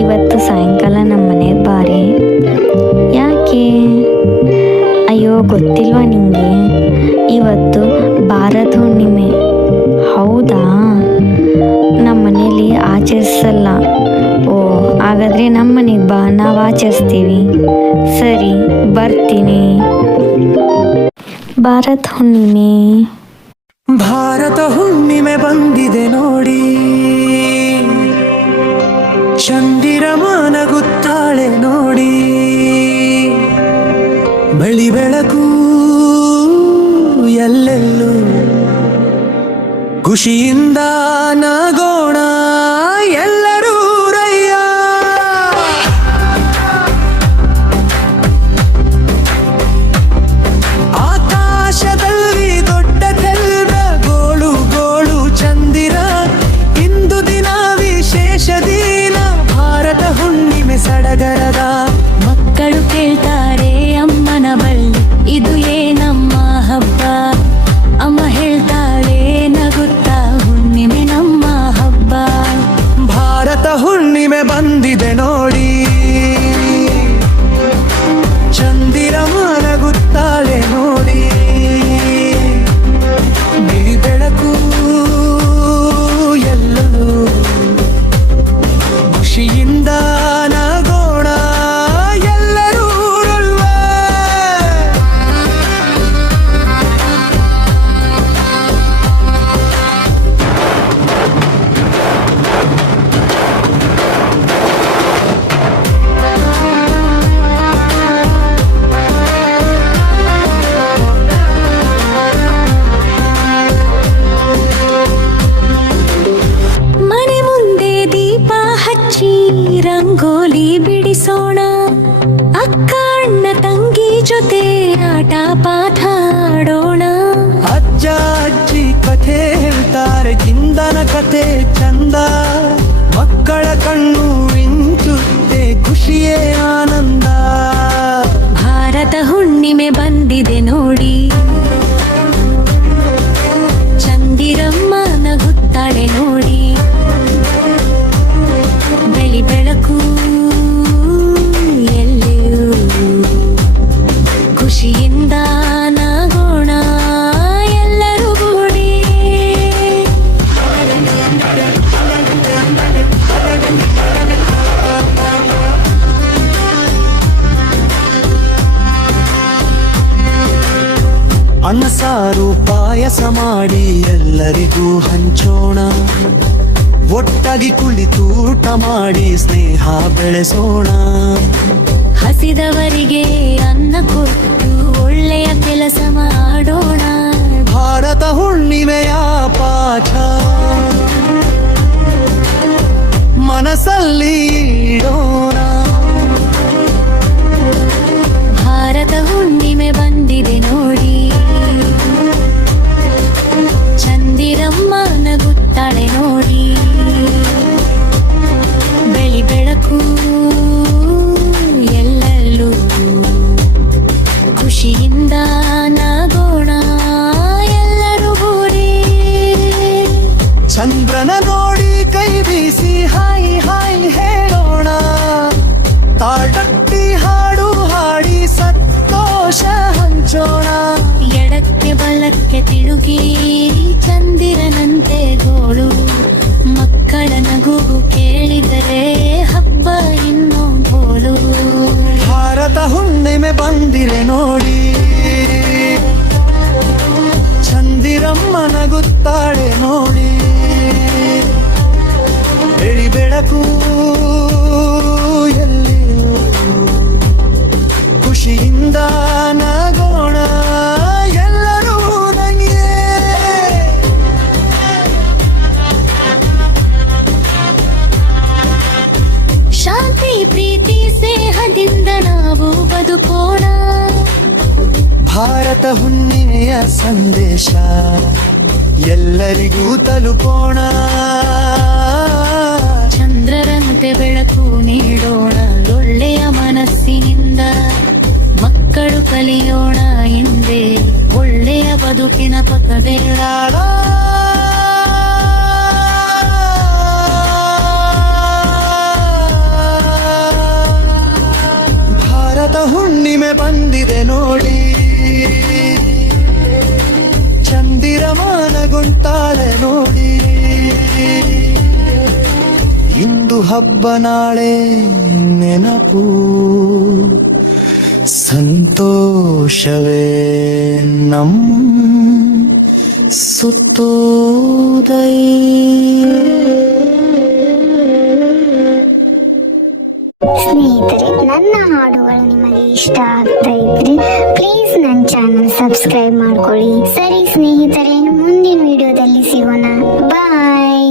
ಇವತ್ತು ಸಾಯಂಕಾಲ ನಮ್ಮ ಮನೆಗೆ ಬಾರಿ. ಯಾಕೆ? ಅಯ್ಯೋ ಗೊತ್ತಿಲ್ವಾ ನಿಂಗೆ? ಇವತ್ತು ಭಾರತ ಹುಣ್ಣಿಮೆ. ಹೌದಾ? ನಮ್ಮ ಮನೇಲಿ ಆಚರಿಸಲ್ಲ. ಓ, ಹಾಗಾದರೆ ನಮ್ಮ ಮನೆಗೆ ಬಾ, ನಾವು ಆಚರಿಸ್ತೀವಿ. ಸರಿ, ಬರ್ತೀನಿ. ಭಾರತ ಹುಣ್ಣಿಮೆ. ಭಾರತ ಹುಣ್ಣಿಮೆ ಬಂದಿದೆ ನೋಡಿ, ಚಂದಿರಮ ನಗುತ್ತಾಳೆ ನೋಡಿ, ಬೆಳಿ ಬೆಳಕು ಎಲ್ಲೆಲ್ಲೂ, ಖುಷಿಯಿಂದ ನಗೋಣ ಎಲ್ಲರೂ ರಯ್ಯ. ಆಕಾಶದಲ್ಲಿ ದೊಡ್ಡ ತೆಲ್ದ ಗೋಳು ಗೋಳು ಚಂದಿರ, ಇಂದು ದಿನ ವಿಶೇಷ ದಿನ, ಭಾರತ ಹುಣ್ಣಿಮೆ ಸಡಗರದ. ಮಕ್ಕಳು ಕೇಳ್ತಾರೆ ಅಮ್ಮನ ಬಳ್ಳಿ, ಇದು ಏನಮ್ಮ ಹಬ್ಬ? ಅಮ್ಮ ಹೇಳ್ತಾಳೆ ನಗುತ್ತಾ, ಹುಣ್ಣಿಮೆ ನಮ್ಮ ಹಬ್ಬ. ಭಾರತ ಹುಣ್ಣಿಮೆ ಬಂದಿದೆ ನೋಡಿ, ಚಂದಿರಮ ನಗುತ್ತಾಳೆ ನೋಡಿ, ಬಿಳಿ ಬೆಳಕು ಎಲ್ಲರೂ, ಖುಷಿಯಿಂದ ನಗೋಣ ಎಲ್ಲರೂ ರೊಳ್ಳೆ. ಮನೆ ಮುಂದೆ ದೀಪ ಹಚ್ಚಿ ರಂಗೋಲಿ ಬಿಡಿಸೋಣ, ಅಕ್ಕ ಅಣ್ಣ ತಂಗಿ ಜೊತೆ ಆಟ ಪಾಠ ಆಡೋಣ. ಅಜ್ಜ ಅಜ್ಜಿ ಕಥೆ ಹೇಳ್ತಾರೆ, ಜಿಂದನ ಕಥೆ ಚಂದ, ಮಕ್ಕಳ ಕಣ್ಣು ಮಿಂಚುತ್ತೆ, ಖುಷಿಯೇ ಆನಂದ. ಭಾರತ ಹುಣ್ಣಿಮೆ ಬಂದಿದೆ ನೋಡಿ, ಚಂದಿರಮ್ಮ ನಗುತ್ತಾಳೆ ನೋಡಿ, ಬೆಳಿ ಬೆಳಕು ಎಲ್ಲಿಯೂ, ಖುಷಿಯಿಂದ ನಗೋಣ ಎಲ್ಲರೂ ಕೂಡಿ. ಅನ್ನ ಸಾರು ಪಾಯಸ ಮಾಡಿ ಎಲ್ಲರಿಗೂ ಹಂಚೋಣ, ಒಟ್ಟಾಗಿ ಕುಳಿತು ಊಟ ಮಾಡಿ ಸ್ನೇಹ ಬೆಳೆಸೋಣ. ಹಸಿದವರಿಗೆ ಅನ್ನ ಕೊಟ್ಟು ಒಳ್ಳೆಯ ಕೆಲಸ ಮಾಡೋಣ. ಭಾರತ ಹುಣ್ಣಿಮೆಯ ಪಾಠ ಮನಸ್ಸಲ್ಲಿ ಇಡೋಣ. ಭಾರತ ಹುಣ್ಣಿಮೆ ಬಂದಿದೆ ನೋಡಿ, ಚಂದಿರಮ್ಮ ನಗುತ್ತಾಳೆ ನೋಡಿ, ಬೆಳಿ ಬೆಳಕು ಎಲ್ಲೆಲ್ಲೂ, ಖುಷಿಯಿಂದ ನಗೋಣ ಎಲ್ಲರೂ ಗೂಡಿ. ಚಂದ್ರನ ನೋಡಿ ಕೈ ಬೀಸಿ ಹಾಯ್ ಹಾಯ್ ಹೇಳೋಣ, ತಾಳಟ್ಟಿ ಹಾಡು ಹಾಡಿ ಸಂತೋಷ ಹಂಚೋಣ. ಎಡಕ್ಕೆ ಬಲಕ್ಕೆ ತಿರುಗಿ ಚಂದಿರನಂತೆ ಗೋಳು, ಮಕ್ಕಳ ನಗುವು ಕೇಳಿದರೆ ಹಬ್ಬ ಇನ್ನೂ ಗೋಳು. ಭಾರತ ಹುಣ್ಣಿಮೆ ಬಂದಿರೆ ನೋಡಿ, ಚಂದಿರಮ್ಮ ನಗುತ್ತಾಳೆ ನೋಡಿ, ಬೆಳಿ ಬೆಳಕು ಎಲ್ಲಿಯೂ, ಖುಷಿಯಿಂದ ನಗೋಣ ಎಲ್ಲರೂ ನಂಗೆ. ಶಾಂತಿ ಪ್ರೀತಿ ಸ್ನೇಹದಿಂದ ನಾವು ಬದುಕೋಣ. ಭಾರತ ಹುಣ್ಣಿಮೆಯ ಸಂದೇಶ ಎಲ್ಲರಿಗೂ ತಲುಪೋಣ. ಚಂದ್ರರಂತೆ ಬೆಳಕು ನೀಡೋಣ ಒಳ್ಳೆಯ ಮನಸ್ಸಿನಿಂದ, ಮಕ್ಕಳು ಕಲಿಯೋಣ ಹಿಂದೆ ಒಳ್ಳೆಯ ಬದುಕಿನ ಪಥವೇಳ. ನೋಡಿ, ಚಂದಿರಮಾನಗುಂತಾಳೆ ನೋಡಿ. ಇಂದು ಹಬ್ಬ ನಾಳೆ ನೆನಪು, ಸಂತೋಷವೇ ನಮ್ಮ ಸುತ್ತೋದೈ. ಸ್ನೇಹಿತರೆ, ನನ್ನ ಹಾಡುಗಳು ನಿಮಗೆ ಇಷ್ಟ ಆಗ್ತಾ ಇದ್ರೆ ಪ್ಲೀಸ್ ನನ್ನ ಚಾನಲ್ ಸಬ್ಸ್ಕ್ರೈಬ್ ಮಾಡ್ಕೊಳ್ಳಿ. ಸರಿ ಸ್ನೇಹಿತರೆ, ಮುಂದಿನ ವಿಡಿಯೋದಲ್ಲಿ ಸಿಗೋಣ. ಬಾಯ್.